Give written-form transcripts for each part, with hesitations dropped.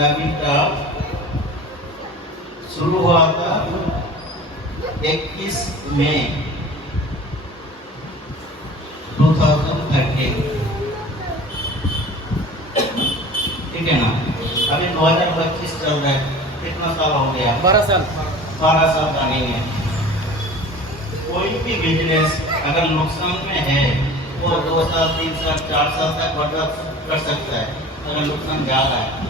ग्रेविटा शुरू हुआ था 21 मई 2013, ठीक है ना। अभी 2025 चल रहा है, कितना साल हो गया? 12 साल। 12 साल रनिंग है। कोई भी बिजनेस अगर नुकसान में है वो 2 साल 3 साल 4 साल तक बर्दाश्त कर सकता है। अगर नुकसान ज़्यादा है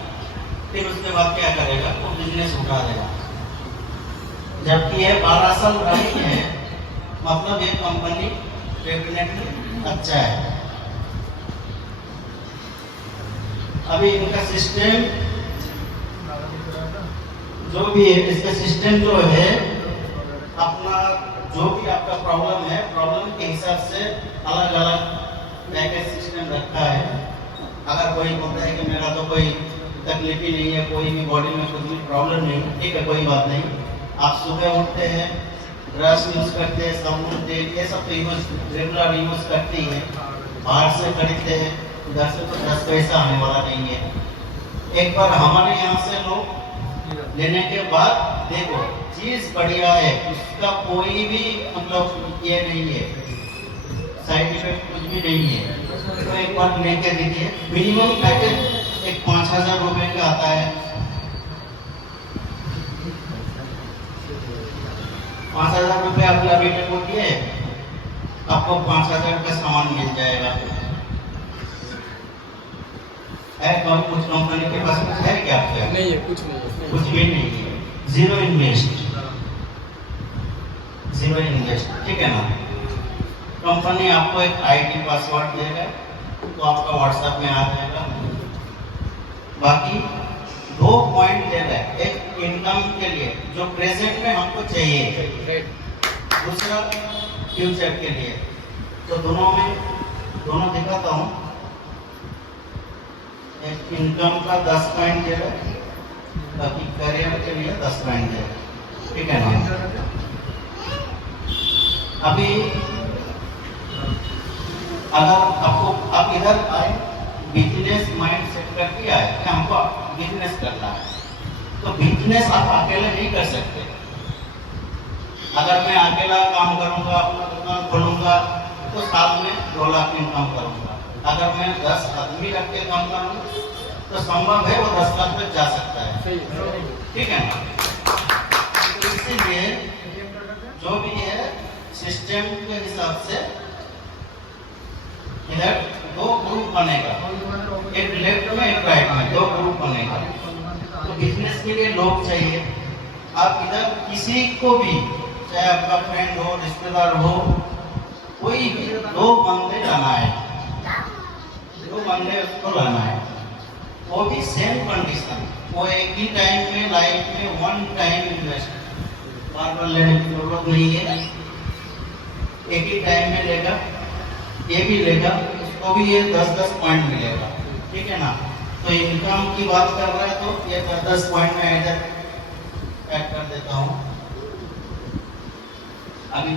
फिर उसके बाद क्या करेगा, वो बिजनेस उठा देगा। जबकि ये 12 साल रनिंग है, मतलब ये कंपनी डेफिनेटली अच्छा है। अभी इनका सिस्टम जो भी है, इसका सिस्टम जो है अपना जो भी आपका प्रॉब्लम है, प्रॉब्लम के हिसाब से अलग अलग पैकेज सिस्टम रखा है। अगर कोई बोलता है कि मेरा तो कोई तकलीफ ही नहीं है, कोई भी बॉडी में कुछ भी प्रॉब्लम नहीं, ठीक है, कोई बात नहीं। आप सुबह उठते हैं, ब्रश यूज़ करते हैं, साबुन तेल ये सब तो यूज़ रेगुलर यूज़ करते हैं। बाहर से खरीदते हैं, उधर से तो 10 पैसा आने वाला नहीं है। एक बार हमारे यहाँ से लोग लेने के बाद देखो चीज़ बढ़िया है, उसका कोई भी मतलब ये नहीं है, साइड इफेक्ट कुछ भी नहीं है। तो एक बार लेके देखिए। मिनिमम पैकेज एक 5000 रुपए का आता है। 5000 रुपये आप बेटे को दिए, आपको 5000 का सामान मिल जाएगा। है कौन कुछ कंपनी के पास कुछ है क्या आपके? नहीं है, कुछ नहीं है, कुछ भी नहीं है। जीरो इन्वेस्ट, जीरो इन्वेस्ट, ठीक है ना। कंपनी आपको एक आईडी पासवर्ड देगा तो आपका व्हाट्सएप में आ जाएगा। बाकी 2 पॉइंट दे रहा है, एक इनकम के लिए जो प्रेजेंट में हमको चाहिए, दूसरा फ्यूचर के लिए। तो दोनों दिखाता हूँ। एक इनकम का 10 पॉइंट दे रहा है, बाकी करियर के लिए 10 पॉइंट दे रहा है, ठीक है ना। अभी अगर आपको आप इधर आए, बिजनेस माइंड सेट करके आए कि हमको बिजनेस करना है, तो बिजनेस आप अकेले नहीं कर सकते। अगर मैं अकेला काम करूंगा, अपना दुकान खोलूंगा तो साल में 2 लाख इनकम करूंगा। अगर मैं 10 आदमी रख के काम करूंगा तो संभव है वो 10 लाख तक जा सकता है, ठीक है ना। इसलिए जो भी है सिस्टम के हिसाब से इधर 2 ग्रुप बनेगा, एक लेफ्ट में एक राइट में 2 ग्रुप बनेगा। तो बिजनेस के लिए लोग चाहिए। आप इधर किसी को भी, चाहे आपका फ्रेंड हो, रिश्तेदार हो, कोई भी 2 बंदे लाना है, 2 बंदे उसको लाना है। वो भी सेम कंडीशन, वो एक ही टाइम में लाइफ में 1 टाइम इन्वेस्ट, बार बार लेने की जरूरत नहीं है। एक ही टाइम में लेगा, ये भी लेगा, उसको भी ये 10-10 पॉइंट मिलेगा, ठीक है ना। तो इनकम की बात कर रहा है तो ये 10-10 पॉइंट में इधर ऐड कर देता हूँ। अभी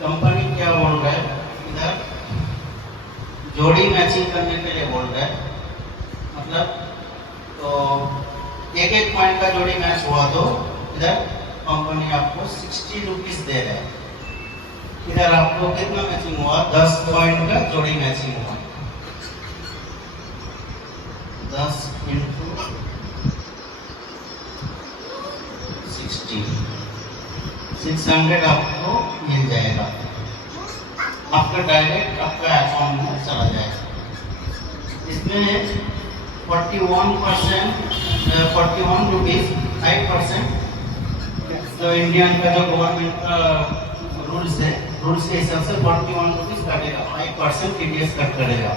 कंपनी क्या बोल रहा है, इधर जोड़ी मैचिंग करने के लिए बोल रहा है। मतलब तो एक पॉइंट का जोड़ी मैच हुआ तो इधर कंपनी आपको 60 रुपीज दे रहा है। इधर आपको कितना मैचिंग हुआ, 10 पॉइंट का जोड़ी मैचिंग हुआ। 10 × 60, 600 आपको मिल जाएगा। आपका डायरेक्ट आपका अकाउंट में चला जाएगा। इसमें 41% 41 रुपीज 5%, तो इंडियन का जो गवर्नमेंट का रूल्स है, रूल्स के हिसाब से 41 रुपीज कटेगा, 5% टीडीएस कट करेगा।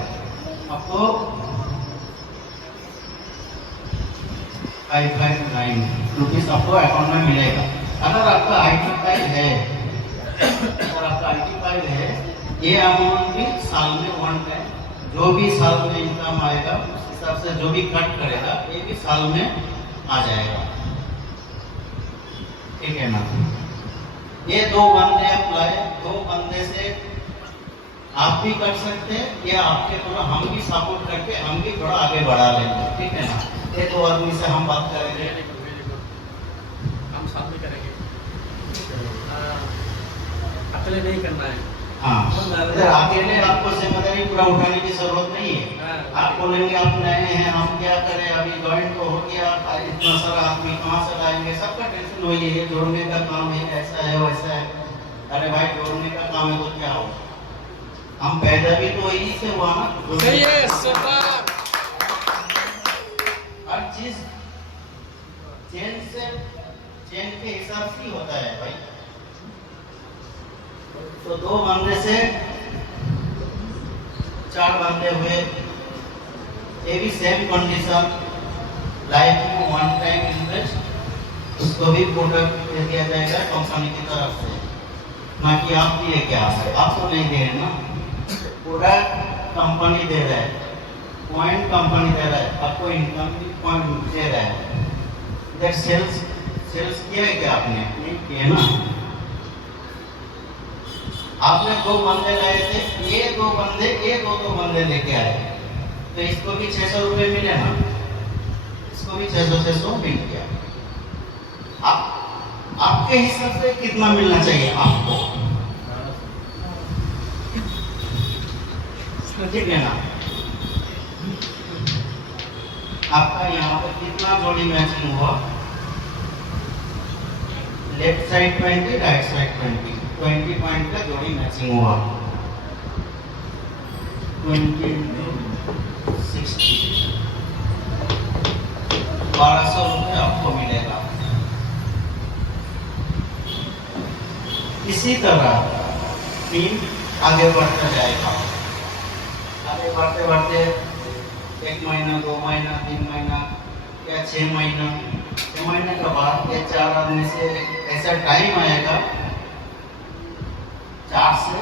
आपको 559 रुपीज आपको अकाउंट में मिलेगा। अगर आपका IT फाइल है, अगर आपका IT फाइल है, ये अमाउंट भी साल में 1 टाइम, जो भी साल में इनकम आएगा उस हिसाब से जो भी कट करेगा ये भी साल में आ जाएगा, ठीक है ना। ये 2 बंदे आप लाए, 2 बंदे से आप भी कर सकते हैं या आपके थोड़ा हम भी सपोर्ट करके हम भी थोड़ा आगे बढ़ा लेंगे, ठीक है ना। ये दो आदमी से हम बात करेंगे। वेरी गुड हम साथ में करेंगे। अकेले नहीं करना है। हाँ, इधर अकेले आपको जिम्मेदारी पूरा उठाने की जरूरत नहीं है। आप बोलेंगे आप नए हैं, हम क्या करें, अभी ज्वाइन तो हो गया, इतना सारा आदमी कहाँ से लाएंगे, सबका टेंशन वही है, जोड़ने का काम है, ऐसा है वैसा है। अरे भाई जोड़ने का काम है तो क्या हो, हम पैदा भी तो वही से हुआ ना। सही है, सुपर। हर चीज चेन के हिसाब से ही होता है भाई। तो दो बंदे से 4 बंदे हुए, ये भी सेम कंडीशन, लाइफ में वन टाइम इन्वेस्ट, उसको भी प्रोडक्ट दे दिया जाएगा कंपनी की तरफ से, ना कि आप दिए क्या है, आप तो नहीं दे रहे ना, प्रोडक्ट कंपनी दे रहा है, पॉइंट कंपनी दे रहा है, आपको इनकम भी पॉइंट दे रहा है। इधर सेल्स किया है क्या आपने? नहीं किया ना। आपने 2 बंदे लाए थे, ये दो बंदे लेके आए, तो इसको भी 600 रुपये मिले ना, इसको भी 600 मिल गया। आपके हिसाब से कितना मिलना चाहिए आपको? ठीक है ना। आपका यहाँ पर कितना जोड़ी मैचिंग हुआ? Left side 20, right side 20 point का जोड़ी मैचिंग हुआ। 20 60 1200 रुपये आपको मिलेगा। इसी तरह टीम आगे बढ़ता जाएगा, आगे बढ़ते बढ़ते 1 महीना, 2 महीना, 3 महीना या 6 महीना, 6 महीने के बाद ये 4 आदमी से ऐसा टाइम आएगा, 4 से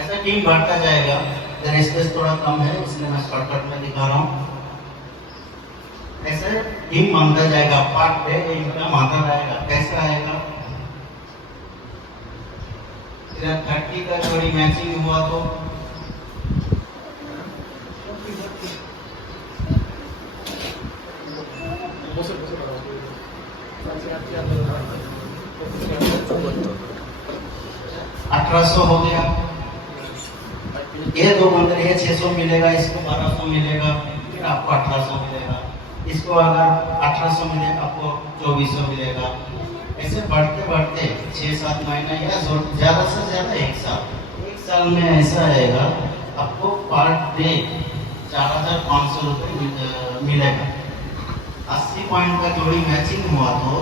ऐसा टीम बढ़ता जाएगा। इधर स्पेस थोड़ा कम है इसलिए मैं शॉर्टकट में दिखा रहा हूँ। ऐसे टीम बनता जाएगा, पार्ट पे इनकम आता रहेगा। कैसे आएगा? इधर 30 का जोड़ी मैचिंग हुआ तो 1800 हो गया। ये 2 बंदे, ये 600 मिलेगा, इसको 1200 मिलेगा, फिर आपको 1800 मिलेगा, इसको अगर 1800 मिले आपको 2400 मिलेगा। ऐसे बढ़ते बढ़ते 6-7 महीना या ज़्यादा से ज़्यादा 1 साल में ऐसा आएगा आपको पर डे 4500 रुपये मिलेगा। 80 पॉइंट का जोड़ी मैचिंग हुआ तो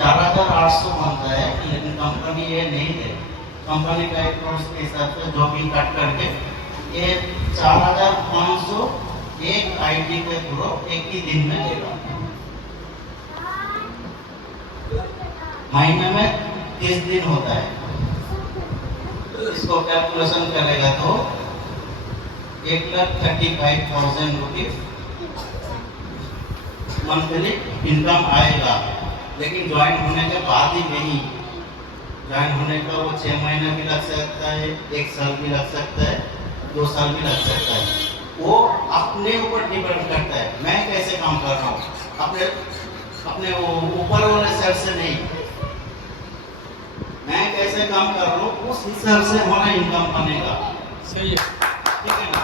4800 बनता है, लेकिन कंपनी ये नहीं दे। कंपनी का एक कोर्स के हिसाब से जो भी कट करके ये 4500 एक आईडी के थ्रू एक ही दिन में देगा। महीने में 30 दिन होता है, इसको कैलकुलेशन करेगा तो 1,35,000 रुपीज मंथली इनकम आएगा। लेकिन ज्वाइन होने के बाद ही नहीं, ज्वाइन होने का वो 6 महीना भी लग सकता है, 1 साल भी लग सकता है, 2 साल भी लग सकता है। वो अपने ऊपर डिपेंड करता है, मैं कैसे काम कर रहा हूँ, अपने ऊपर वाले सर से नहीं, मैं कैसे काम कर रहा हूँ उस हिसाब से हमारा इनकम बनेगा। सही है, ठीक है ना।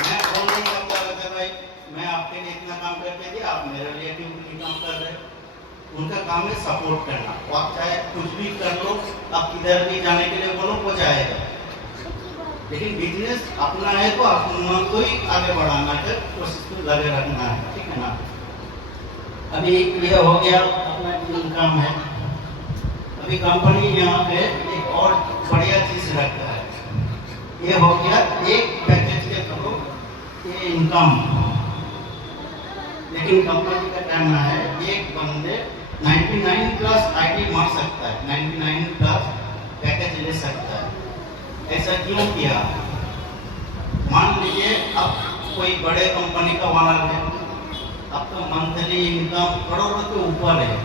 मैं बोल नहीं करता रहता भाई मैं आपके लिए इतना काम करके दिया, आप मेरे लिए क्यों नहीं काम कर रहे। उनका काम है सपोर्ट करना। वो आप चाहे कुछ भी कर लो, आप किधर भी जाने के लिए बोलो वो जाएगा, लेकिन बिजनेस अपना है तो अपना को ही आगे बढ़ाना है, कोशिश तो लगे रखना है। ठीक है ना। अभी ये हो गया अपना इनकम है। अभी कंपनी यहाँ पे एक और बढ़िया चीज रखता है, ये हो गया एक पैकेज के थ्रू ये इनकम। लेकिन कंपनी का कहना है एक बंदे 99+ आईडी मार सकता है, 99+ पैकेज ले सकता है। ऐसा क्यों किया? मान लीजिए अब कोई बड़े कंपनी का वाला है, आपका मंथली इनकम करोड़ों के ऊपर है।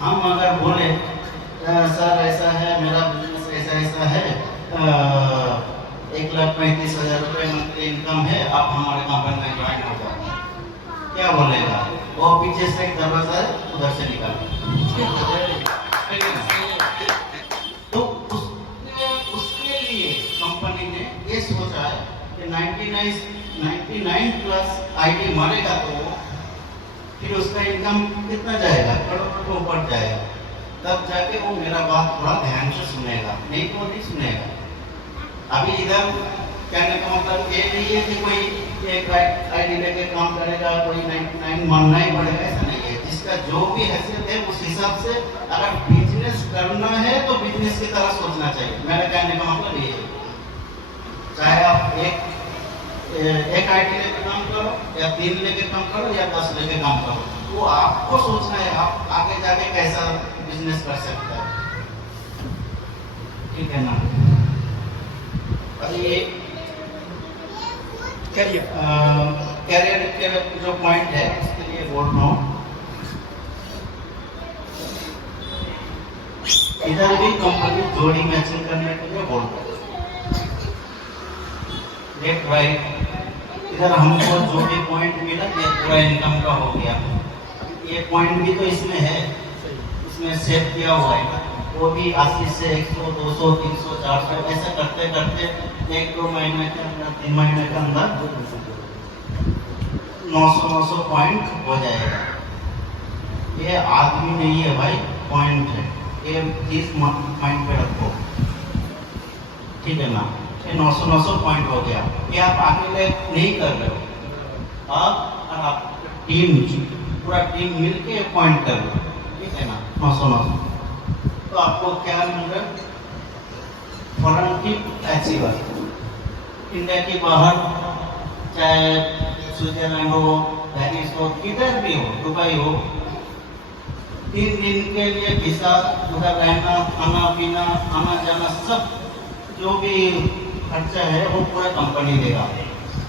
हम अगर बोले सर ऐसा है, मेरा बिजनेस ऐसा ऐसा है, 1,35,000 रुपये मंथली इनकम है, आप हमारे कंपनी में ज्वाइन हो जाओ। क्या बोलेगा? वो पीछे से एक दरवाजा है, उधर से निकाल। तो उसके लिए कंपनी ने ये सोचा है कि 99 प्लस आईडी मारेगा तो फिर उसका इनकम कितना जाएगा, करोड़ों के ऊपर जाएगा। तब जाके वो मेरा बात थोड़ा ध्यान से सुनेगा, नहीं तो नहीं सुनेगा। अभी इधर कहने का मतलब ये नहीं है कि कोई एक आईडी लेके काम करेगा, कोई 99 मानना ही पड़ेगा, ऐसा नहीं है। जिसका जो भी हैसियत है उस हिसाब से अगर बिजनेस करना है तो बिजनेस की तरह सोचना चाहिए। मेरा कहने का मतलब ये है, चाहे आप एक आईडी लेके काम करो या 3 लेके काम करो या 10 लेके काम करो, वो आपको सोचना है आप आगे जाके कैसा बिजनेस कर सकते हैं, ठीक है ना। और ये कैरियर के जो पॉइंट है उसके लिए बोल रहा हूँ, इधर भी कंपनी जोड़ी मैचिंग करने के लिए बोलते हैं, लेफ्ट राइट। इधर हमको जो भी पॉइंट मिला ये पूरा इनकम का हो गया। ये पॉइंट भी तो इसमें है, इसमें सेट किया हुआ है, वो भी 80 से 100, 200, 300, 400 ऐसा करते करते 1-2 महीने के अंदर, 3 महीने के अंदर 900 पॉइंट हो जाएगा। ये आदमी नहीं है भाई, पॉइंट है। ये 30 पॉइंट पे रखो, ठीक है ना। ये 900 पॉइंट हो गया। ये आप अकेले नहीं कर रहे हो, आप टीम, पूरा टीम मिलके पॉइंट कर रहे हो, ठीक है ना। 900 तो आपको क्या मिल रहा है? फॉरेन की अचीवर, इंडिया के बाहर, चाहे स्विट्जरलैंड हो, पेरिस हो, किधर भी हो, दुबई हो, 3 दिन के लिए वीजा, उधर रहना, खाना पीना, आना जाना, सब जो भी खर्चा है वो पूरा कंपनी देगा।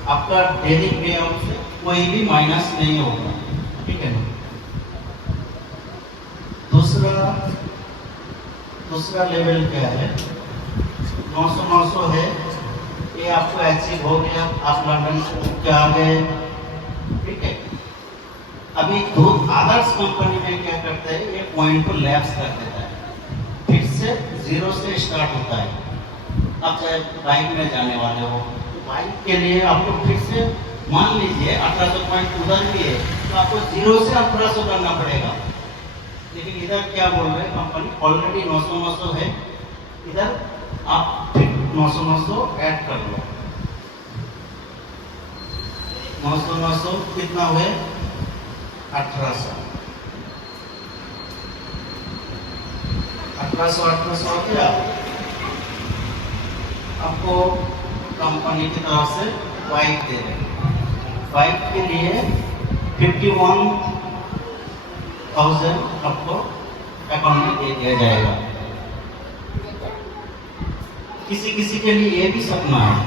आपका डेली पे आउट से कोई भी माइनस नहीं होगा, ठीक है ना। दूसरा लेवल क्या है? 900 है, ये आपको अचीव हो गया, आप लंदन के आ गए, ठीक है। अभी दो आदर्श कंपनी में क्या करता है, ये पॉइंट को लैप्स कर देता है, फिर से 0 से स्टार्ट होता है। आप चाहे बाइक में जाने वाले हो, तो बाइक के लिए आपको फिर से मान लीजिए 1800 पॉइंट उधर भी है, तो आपको 0 से 1800 करना पड़ेगा। लेकिन इधर क्या बोल रहे हैं कंपनी, ऑलरेडी 900 है, इधर आप फिर 900 ऐड कर लो। 900 कितना हुए? 1800 हो गया। आपको कंपनी की तरफ से बाइक दे रहे हैं, बाइक के लिए 51,000 आपको अकाउंट में दे दिया जाएगा। किसी के लिए ये भी सपना है,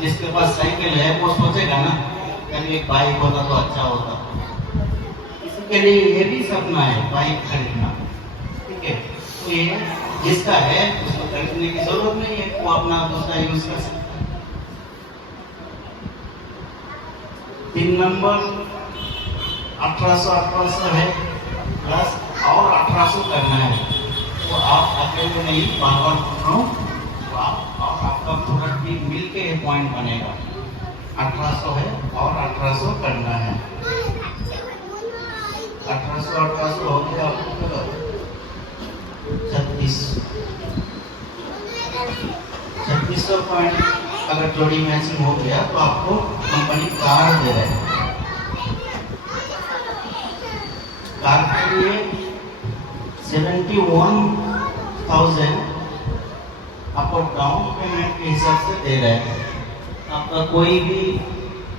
जिसके पास साइकिल है वो सोचेगा ना कभी एक बाइक होता तो अच्छा होता। किसी के लिए ये भी सपना है बाइक खरीदना, ठीक है। तो ये जिसका है उसको खरीदने की जरूरत नहीं है, वो अपना दूसरा यूज कर सकता है। 3 नंबर 1800 है, प्लस और 1800 करना है, तो आप अकेले नहीं, बार-बार पूछ रहा हूँ, तो आप और आपका पूरा टीम मिल के पॉइंट बनेगा। 1800 है और 1800 करना है। 1800 हो गया आपको 3600 पॉइंट अगर जोड़ी मैचिंग हो गया तो आपको कंपनी कार दे रहे हैं। कार के लिए 71,000 आपको डाउन पेमेंट के हिसाब से दे रहे हैं। आपका कोई भी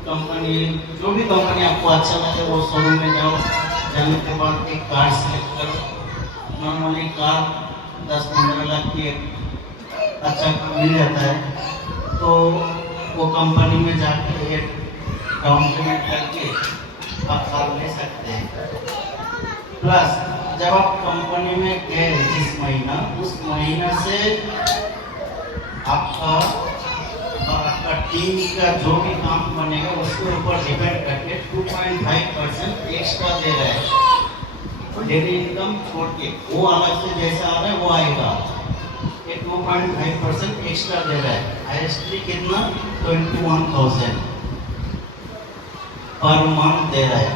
कंपनी, जो भी कंपनी आपको अच्छा लगे वो शोरूम में जाओ, जाने के बाद एक कार सेलेक्ट करो। नॉर्मली कार 10-15 लाख की अच्छा मिल जाता है, तो वो कंपनी में जाके एक डाउन पेमेंट करके आप कार ले सकते हैं। प्लस जब आप कंपनी में गए जिस महीना, उस महीना से आपका और आपका टीम का जो भी काम बनेगा उसके ऊपर डिपेंड करके 2.5% एक्स्ट्रा दे रहे हैं। डेली इनकम छोड़ के वो अलग से जैसा आ रहा है वो आएगा। ये 2.5% एक्स्ट्रा दे रहा है। हाईएस्टली कितना 21,000 पर मंथ दे रहा है।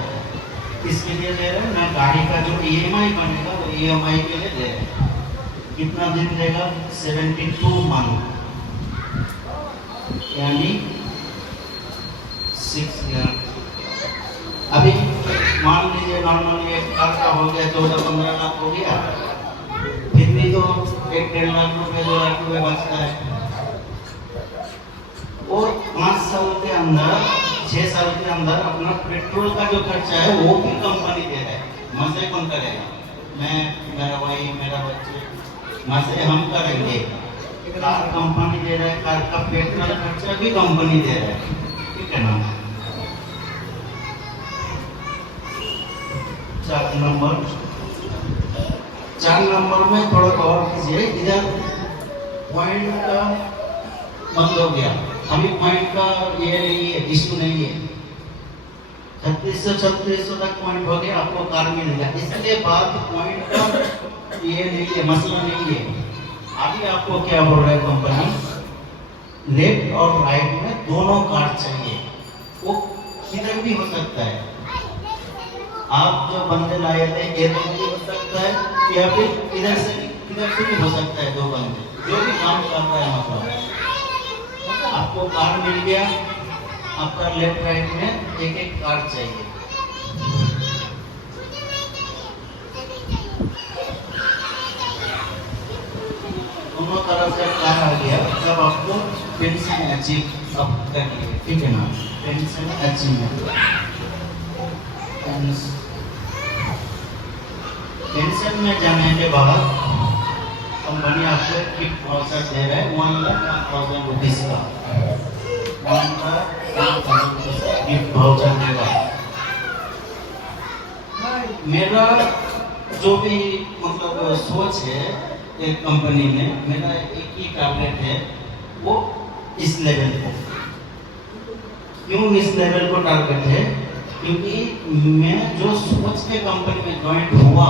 किसके लिए दे रहे हैं ना, गाड़ी का जो ईएमआई बनेगा वो ईएमआई के लिए दे रहे हैं। कितना दिन देगा 72 मंथ यानी 6 ईयर। अभी मान लीजिए नॉर्मली एक कार का हो गया 14-15 लाख हो गया, फिर भी तो 1-1.5 लाख रुपए 2 लाख रुपए बचता है। और 5 साल के अंदर 6 साल के अंदर अपना पेट्रोल का जो खर्चा है वो भी कंपनी दे रहा है। मजे कौन करेगा? मैं, मेरा भाई, मेरा बच्चे, मजे हम करेंगे। कार कंपनी दे रहा है, कार का पेट्रोल खर्चा भी कंपनी दे रहा है। ठीक है ना। 4 नंबर में थोड़ा गौर कीजिए। इधर पॉइंट का बंद हो गया, अभी पॉइंट का ये नहीं है, इशू नहीं है। 3600 तक पॉइंट हो गया, आपको कार मिलेगा। इसके बाद पॉइंट का ये नहीं है, मसला नहीं है। अभी आपको क्या बोल रहा है कंपनी, लेफ्ट और राइट में दोनों कार चाहिए। वो किधर भी हो सकता है। आप जो बंदे लाए थे इधर भी हो सकता है या फिर इधर से भी हो सकता है। 2 बंदे जो भी काम कर रहा है, मतलब आपको कार मिल गया, आपका लेफ्ट राइट में एक कार चाहिए। दोनों तरफ से कार आ गया, तब आपको पेंशन अचीव अब करिए। ठीक है ना, पेंशन अचीवमेंट। पेंशन में जाने के बाद कंपनी आपको गिफ्ट वाउचर दे रहा है 1,01,000 रुपीज का। 1,01,000 रुपीज गिफ्ट वाउचर देगा। मेरा जो भी मतलब सोच है एक कंपनी में, मेरा एक ही टारगेट है, वो इस लेवल को। क्यों इस लेवल को टारगेट है? क्योंकि मैं जो सोच के कंपनी में ज्वाइन हुआ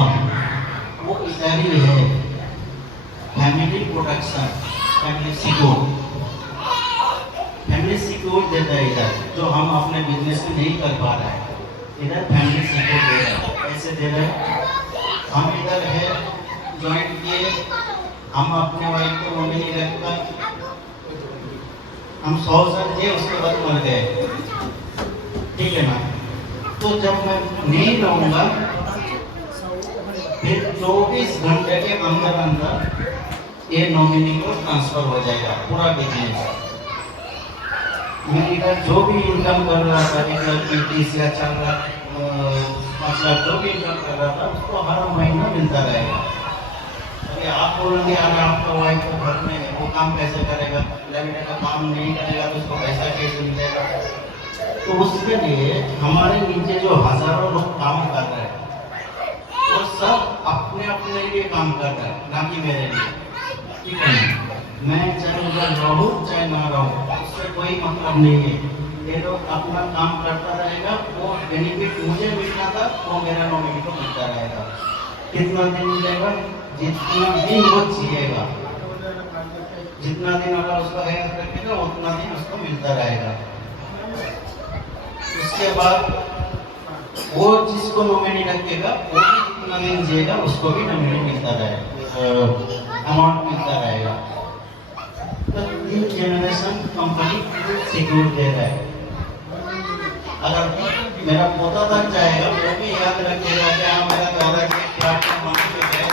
वो इधर ही है, फैमिली प्रोटेक्शन, फैमिली सिक्योर देता है इधर, जो हम अपने बिजनेस में नहीं कर पा रहे हैं। इधर फैमिली सिक्योर दे रहा है। ऐसे दे रहे हैं, हम इधर है ज्वाइन किए, हम अपने वाइफ को नॉमिनी रखकर हम 100 साल जिए, उसके बाद मर गए। ठीक है ना। तो जब मैं नहीं रहूंगा, फिर 24 घंटे के अंदर अंदर ये नॉमिनी को ट्रांसफर हो जाएगा पूरा बिजनेस। मैं इधर जो भी इनकम कर रहा था, 1 लाख 30 या 4 लाख 5 लाख जो भी इनकम कर रहा था, उसको हर महीना मिलता रहेगा। अभी आप बोलेंगे यार आपका वाइफ को घर में वो काम कैसे करेगा, लैमिनेट का काम नहीं करेगा तो उसको पैसा कैसे मिलेगा? तो उसके लिए हमारे नीचे जो हजारों लोग काम कर रहे हैं, वो सब अपने अपने लिए काम कर रहे हैं, ना कि मेरे लिए। ठीक है, मैं चाहे उधर रहूं चाहे ना रहूं, उससे कोई मतलब नहीं है। ये लोग अपना काम करता रहेगा, वो बेनिफिट मुझे मिलना था वो मेरा नॉमिनी को मिलता रहेगा। कितना दिन मिलेगा? जितना दिन वो जिएगा, जितना दिन अगर उसका हेल्थ रखेगा उतना दिन उसको मिलता रहेगा। उसके बाद वो जिसको नॉमिनी रखेगा वो भी जितना दिन जिएगा उसको भी नॉमिनी मिलता रहेगा, अमाउंट मिलता रहेगा। तो 3 जनरेशन कंपनी सिक्योर दे रहा है। अगर मेरा पोता तक जाएगा वो भी याद रखेगा कि हाँ मेरा दादाजी क्या मम्मी पे गए।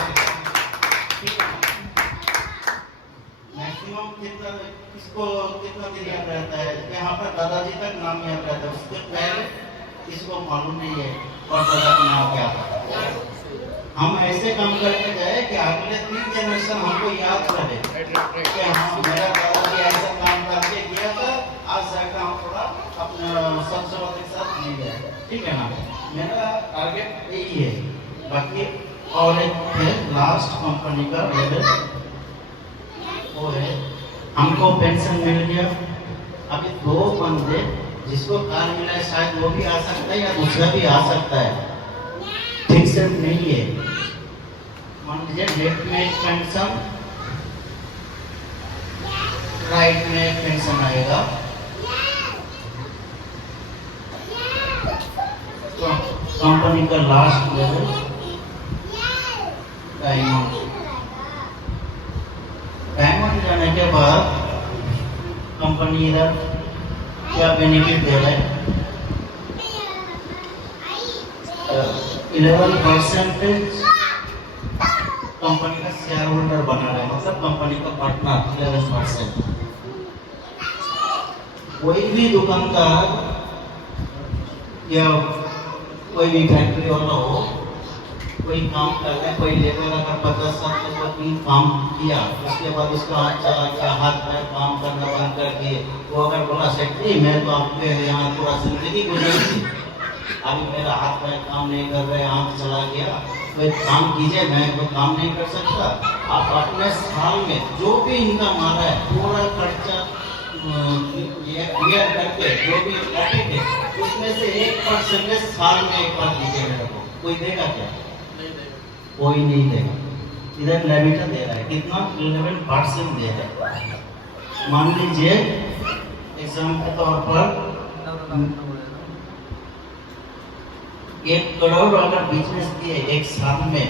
मैक्सिमम कितना दिन याद रहता है? यहाँ पर दादाजी तक नाम याद रहता है, उसके पहले किसको मालूम नहीं है और दादा का नाम क्या था। हम ऐसे काम करके जाए कि अगले 3 जनरेशन हमको याद रहे कि हाँ मेरा दादाजी ऐसा काम करके गया था, आज जाकर हम थोड़ा अपने सबसे के साथ जी जाए। ठीक है ना, मेरा टारगेट यही है। बाकी और एक है लास्ट कंपनी का लेवल, वो है हमको पेंशन मिल गया। अभी दो बंदे जिसको कार मिला है शायद वो भी आ सकता है या दूसरा भी आ सकता है, फिक्स्ड नहीं है। मान लीजिए लेफ्ट में एक पेंशन, राइट में एक पेंशन आएगा, तो कंपनी का लास्ट लेवल डायमंड। डायमंड जाने के बाद कंपनी इधर क्या बेनिफिट दे रहा है, 11% कंपनी का शेयर होल्डर बना रहा है, मतलब कंपनी का पार्टनर 11%। कोई भी दुकानदार या कोई भी फैक्ट्री वाला हो, कोई काम कर रहा है, कोई लेबर अगर 50 साल तक कोई काम किया, उसके बाद उसका हाथ चला गया, हाथ पैर काम करना बंद कर दिए, वो अगर बोला सेक्रेटरी मैं तो आपके यहाँ पूरा जिंदगी गुजर दी, अभी मेरा हाथ पैर काम नहीं कर रहे, आँख चला गया, कोई काम कीजिए, मैं कोई काम नहीं कर सकता। आप अपने साल में जो भी इनकम आ रहा है पूरा खर्चा क्लियर करके जो भी प्रॉफिट है उसमें से 1% साल में एक बार दीजिए मेरे को। कोई देगा क्या? नहीं देगा। कोई नहीं देगा। इधर लेविटा दे रहा है, कितना 11% दे रहा है। मान लीजिए एग्जाम के तौर पर 1 करोड़ अगर बिजनेस किए एक साल में,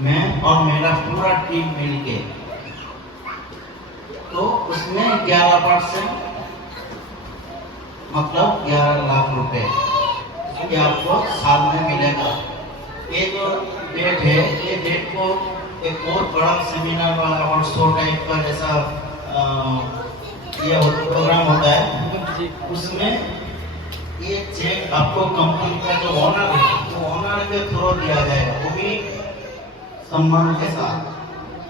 मैं और मेरा पूरा टीम मिलके, तो उसमें 11% मतलब 11 लाख रुपए ये आपको साल में मिलेगा। ये जो डेट है, ये डेट को एक बहुत बड़ा सेमिनार और शो टाइप का जैसा ये प्रोग्राम होता है, उसमें ये चेक आपको कंपनी का जो ओनर है, वो ओनर के थ्रू दिया जाएगा, वो भी सम्मान के साथ,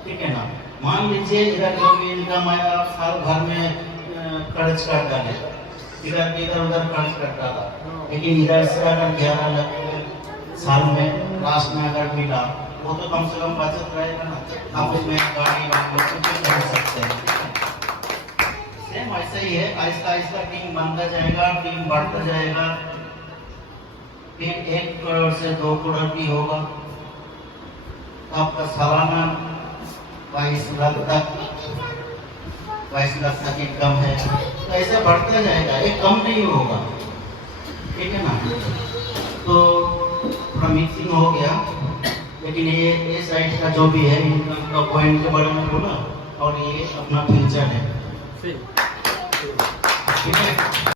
ठीक है ना। मान लीजिए इधर जो भी इनकम आया साल भर में खर्च कर डाले, इधर उधर खर्च कर डाला, लेकिन इधर से अगर 11 लाख साल में लास्ट में अगर मिला, वो तो कम से कम बचत रहेगा ना। आप उसमें गाड़ी कुछ भी कर सकते हैं। सेम ऐसा ही है, आहिस्ता आहिस्ता टीम बनता जाएगा, टीम बढ़ता जाएगा, फिर 1 करोड़ से 2 करोड़ भी होगा, आपका सालाना 22 लाख तक इनकम है, तो ऐसा बढ़ता जाएगा, ये कम नहीं होगा, ठीक है ना। तो थोड़ा मिक्सिंग हो गया, लेकिन ये साइड का जो भी है इनकम का पॉइंट के बारे में बोला, और ये अपना फ्यूचर है।